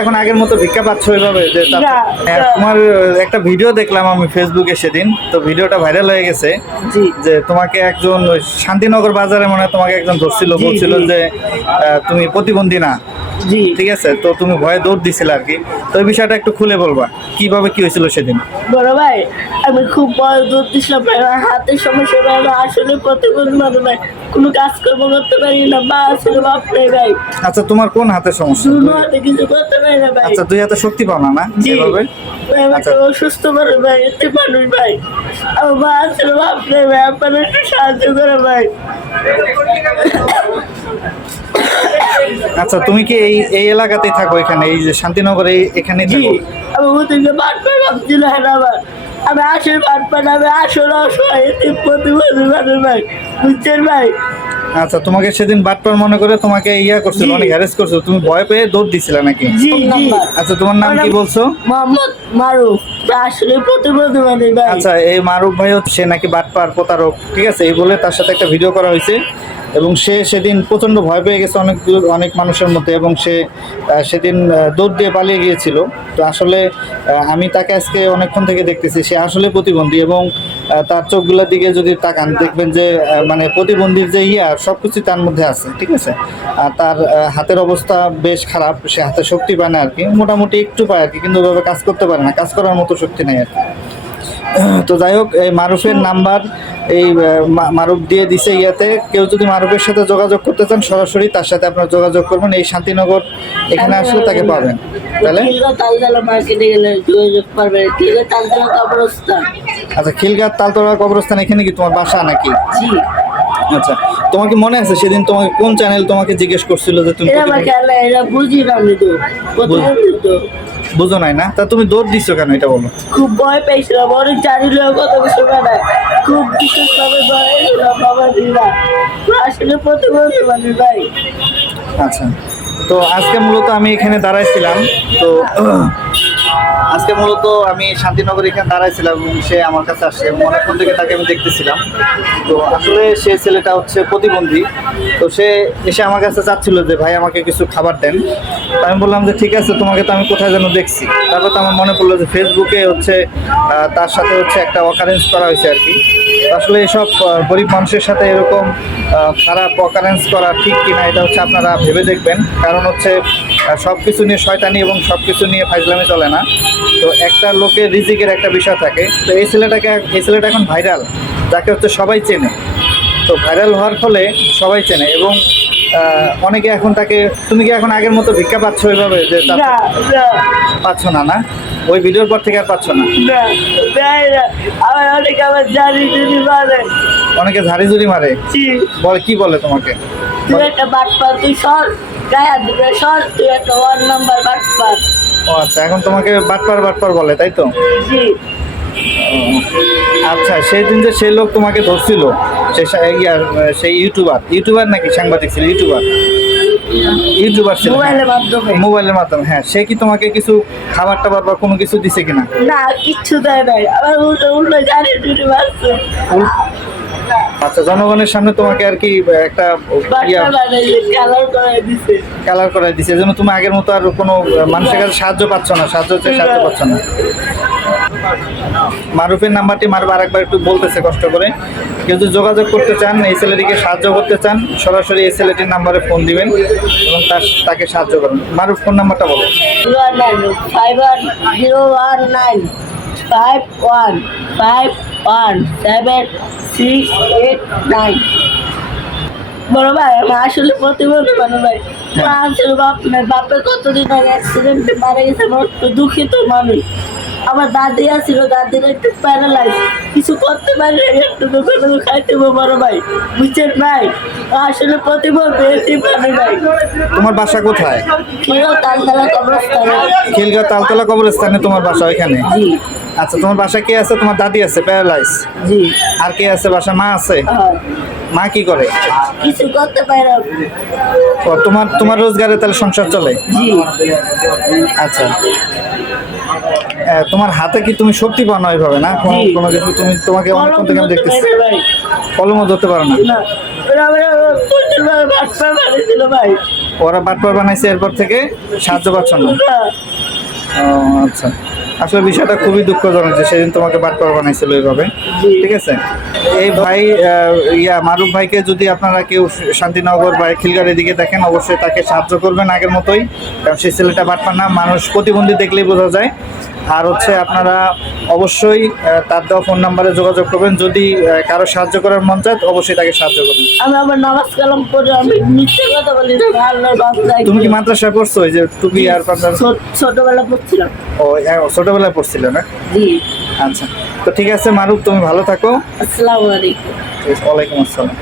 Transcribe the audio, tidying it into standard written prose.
এখন আগের মতো ভিক্ষা পাচ্ছ ওইভাবে যে তোমার একটা ভিডিও দেখলাম আমি ফেসবুকে সেদিন, তো ভিডিওটা ভাইরাল হয়ে গেছে যে তোমাকে একজন শান্তিনগর বাজারে মনে হয় তোমাকে একজন ধরছিল, বলছিল যে তুমি প্রতিবন্ধী না, ঠিক আছে, তো তুমি ভয়ে দৌড় দিছিলে আর কি। তো এই বিষয়টা একটু খুলে বলবা কিভাবে কি হয়েছিল সেদিন। বড় ভাই আমি খুব ভয় দৌড় দিছিলাম, হাতের সমস্যা ভাই, আসলে প্রতিবন্ধী মানুষ ভাই, কোনো কাজকর্ম করতে পারি না, বা আসলে বাপ নেই ভাই। আচ্ছা তোমার কোন হাতের সমস্যা? দুই হাতে কিছু করতে পারি না ভাই। আচ্ছা দুই হাতে শক্তি পাও না? এভাবে আচ্ছা অসুস্থ মানুষ ভাই, এতে মানুষ ভাই, আমার মা আসলে বাপ নেই ভাই, আপনারা একটু সাহায্য করে ভাই। আচ্ছা তুমি কি এই এলাকাতেই থাকো, এখানে এই যে শান্তিনগরে এখানে থাকো? আমি ওদিকে বাটপার ভাবছিল, হ্যাঁ আমার আমি আসলে বাটপার, আমি আসলে অসহায় এতে প্রতিবন্ধী মানুষ ভাই, বুঝছেন ভাই। আচ্ছা তোমাকে সেদিন বাটপার মনে করে তোমাকে ইয়া করছিল, অনেক হ্যারাস করছিল, তুমি ভয় পেয়ে দৌড় দিছিলে নাকি? জি জি। আচ্ছা তোমার নাম কি বলছো? মোহাম্মদ মারুফ, আসলে প্রতিবন্ধী মানুষ ভাই। আচ্ছা এই মারুফ ভাই হচ্ছে নাকি বাটপার প্রতারক, ঠিক আছে, এই বলে তার সাথে একটা ভিডিও করা হয়েছে এবং সে সেদিন প্রচণ্ড ভয় পেয়ে গেছে অনেক মানুষের মধ্যে এবং সে সেদিন দৌড় দিয়ে পালিয়ে গিয়েছিল। তো আসলে আমি তাকে আজকে অনেকক্ষণ থেকে দেখতেছি, সে আসলে প্রতিবন্ধী এবং তার চোখগুলোর দিকে যদি তাকান দেখবেন যে মানে প্রতিবন্ধীর যে সব কিছু তার মধ্যে আছে, ঠিক আছে। আর তার হাতের অবস্থা বেশ খারাপ, সে হাতে শক্তি পায় না আর কি, মোটামুটি একটু পায় আর কি, কিন্তু ওইভাবে কাজ করতে পারে না, কাজ করার মতো শক্তি নেই আর কি। তো যাই হোক এই মারুফের নাম্বার এই মারুফ দিয়ে দিছে ইয়াতে, কেউ যদি মারুফের সাথে যোগাযোগ করতে চান সরাসরি তার সাথে আপনারা যোগাযোগ করবেন, এই শান্তিনগর এখানে আসলে তাকে পাবেন। তাহলে আচ্ছা খিলগাঁও তালতলা কবরস্থান, এখানে কি তোমার বাসা নাকি? আচ্ছা তোমার কি মনে আছে সেদিন তোমাকে কোন চ্যানেল তোমাকে জিজ্ঞেস করছিল যে তুমি বুঝো নাই না? তা তুমি দৌড় দিচ্ছ কেন এটা বলো। খুব ভয় পেয়েছিলাম, অনেক জানি কত কিছু বানায়, খুব বিশেষভাবে ভয় বাবা দিদা, আসলে প্রতিবন্ধী মানুষ ভাই। আচ্ছা তো আজকে মূলত আমি এখানে দাঁড়াইছিলাম, তো আজকে মূলত আমি শান্তিনগর এখানে দাঁড়াইছিলাম এবং সে আমার কাছে আসছে এবং অনেকক্ষণ থেকে তাকে আমি দেখতেছিলাম। তো আসলে সে ছেলেটা হচ্ছে প্রতিবন্ধী, তো সে এসে আমার কাছে চাচ্ছিল যে ভাই আমাকে কিছু খাবার দেন। তো আমি বললাম যে ঠিক আছে, তোমাকে তো আমি কোথায় যেন দেখছি। তারপর তো আমার মনে পড়লো যে ফেসবুকে হচ্ছে তার সাথে হচ্ছে একটা অকারেন্স করা হয়েছে আর কি। আসলে এসব গরিব মানুষের সাথে এরকম খারাপ অকারেন্স করা ঠিক কিনা এটা হচ্ছে আপনারা ভেবে দেখবেন, কারণ হচ্ছে সব কিছু নিয়ে শয়তানি এবং সব কিছু নিয়ে ফাইজলামি চলে না। তো একটা লোকের রিজিকের একটা বিষয় থাকে। তো এই ছেলেটা এখন ভাইরাল, যাকে হচ্ছে সবাই চেনে। তো ভাইরাল হওয়ার ফলে সবাই চেনে এবং অনেকে এখন তাকে, তুমি কি এখন আগের মতো ভিক্ষা পাচ্ছ ওইভাবে যে পাচ্ছ না? না ওই ভিডিওর পর থেকে আর পাচ্ছ না? অনেকে ঝাড়িঝুড়ি মারে, বলে কি বলে তোমাকে? তুই একটা বাটপার, তুই সর গায়ে হাত দিবি, সর তুই একটা ওয়ার্ড নাম্বার বাটপার। ও আচ্ছা এখন তোমাকে বাটপার বলে, তাই তো? জি। আচ্ছা সেই দিন যে সেই লোক তোমাকে ধরছিল, সেই ইউটিউবার নাকি সাংবাদিক ছিল? ইউটিউবার ছিল মোবাইলের মাধ্যমে। হ্যাঁ সে কি তোমাকে কিছু খাবার টাবার বা কোনো কিছু দিছে কিনা? না কিচ্ছু দেয় নাই, আবার উল্টো জানি দুটি মারছে। আচ্ছা জনগণের সামনে তোমাকে আর কি একটা কালার করাই দিছে, এজন্য তুমি আগের মতো আর কোনো মানুষের কাছে সাহায্য পাচ্ছ না, সাহায্য পাচ্ছ না। মারুফের নাম্বারটি মারুফ আরেকবার একটু বলতেছে কষ্ট করে, কেউ যদি যোগাযোগ করতে চান, এই ছেলেটিকে সাহায্য করতে চান, সরাসরি এই ছেলেটির নাম্বারে ফোন দিবেন এবং তাকে সাহায্য করবেন। মারুফ ফোন নাম্বারটা বলো। 0195151517689। বড় ভাই আমি আসলে প্রতিবন্ধী মানুষ ভাই, আসলে বাপের কতদিন আগে অ্যাক্সিডেন্টে মারা গেছে, আমার তো দুঃখিত মানুষ। আমার দাদি আছিল, দাদির একটু প্যারালাইজ, কিছু করতে পারি একটু দোকানে খাইতে বড় ভাই, বুঝছেন ভাই, আসলে প্রতিবন্ধী মানুষ ভাই। তোমার বাসা কোথায়? খিলগাঁও তালতলা কবরস্থানে। খিলগাঁও তালতলা কবরস্থানে তোমার বাসা ওইখানে? জি। আচ্ছা তোমার বাসা কে আছে? তোমার দাদি আছে প্যারালাইজ? জি। আর কে আছে বাসা? মা আছে? মা কি করে? কিছু করতে পারে না। তোমার রোজগারে তাহলে সংসার চলে? জি। আচ্ছা তোমার হাতে কি তুমি শক্তি পাও না ওইভাবে? না কোনো কিছু তোমাকে অনেকক্ষণ থেকে আমি দেখতেছি কলমও ধরতে পারো না? ভাই ওরা বাটপার বানাইছে, এরপর থেকে সাহায্য পাচ্ছ না? ও আচ্ছা, আসলে বিষয়টা খুবই দুঃখজনক যে সেদিন তোমাকে বাটপার বানাইছিল এইভাবে। ঠিক আছে, এই ভাই মারুফ ভাইকে যদি আপনারা কেউ শান্তিনগর বা খিলগাঁওয়ের দিকে দেখেন, অবশ্যই তাকে সাহায্য করবেন আগের মতোই, কারণ সেই ছেলেটা বাটপার না, মানুষ প্রতিবন্ধী দেখলেই বোঝা যায়। আর হচ্ছে আপনারা অবশ্যই তার দেওয়া ফোন নাম্বারে যোগাযোগ করবেন, যদি কারো সাহায্য করার মন চায় অবশ্যই তাকে সাহায্য করবেন। আমি আবার নামাজ কালাম করে আমি মিথ্যে কথা বলি না, আল্লাহর বান্দায়। তুমি কি মাদ্রাসায় পড়ছো? ওই যে টুপি আর পাঞ্জাবি? ছোটবেলা পড়ছিলাম। ও ছোটবেলায় পড়ছিলে না? জি। আচ্ছা, তো ঠিক আছে মারুফ, তুমি ভালো থাকো। আসসালামু আলাইকুম। ওয়ালাইকুম আসসালাম।